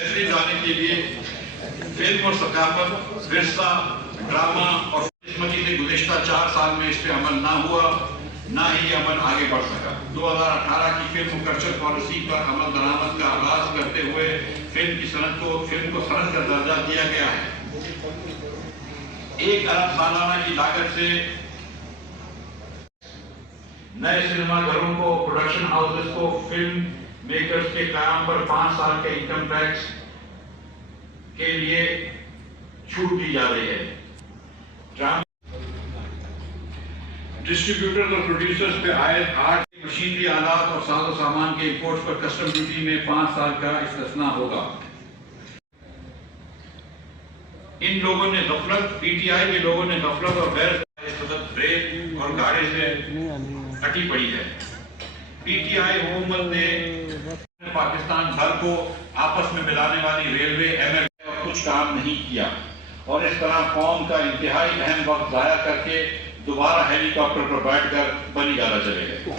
جانے کے لیے فلم اور ثقافت، ورثہ، ڈرامہ اور قسمتی سے گزشتہ 4 سال میں اس پہ عمل نہ ہوا، نہ ہی یہ عمل آگے بڑھ سکا۔ 2018 کی فلم کلچر پالیسی پر عمل درآمد کا آغاز کرتے ہوئے فلم کو صنعت کا درجہ دیا گیا ہے۔ 1 ارب سالانہ کی لاگت سے نئے سنیما گھروں کو، پروڈکشن ہاؤسز کو فلم میکرز کے قیام پر 5 سال کے انکم ٹیکس کے لیے چھوٹ دی جا رہی ہے۔ ڈسٹریبیوٹرز اور پروڈیوسرز پہ عائد 8 مشینری آلات اور ساز و سامان کے امپورٹ پر کسٹم ڈیوٹی میں 5 سال کا استثناء ہوگا۔ ان لوگوں نے غفلت، پی ٹی آئی کے لوگوں نے غفلت اور غیر اس وقت ریل اور گاڑی سے اٹی پڑی ہے۔ پی ٹی آئی حکومت نے پاکستان بھر کو آپس میں ملانے والی ریلوے ایم ایل اور کچھ کام نہیں کیا، اور اس طرح قوم کا انتہائی اہم وقت ضائع کر کے دوبارہ ہیلی کاپٹر پر بیٹھ کر بنی گالا چلے گئے۔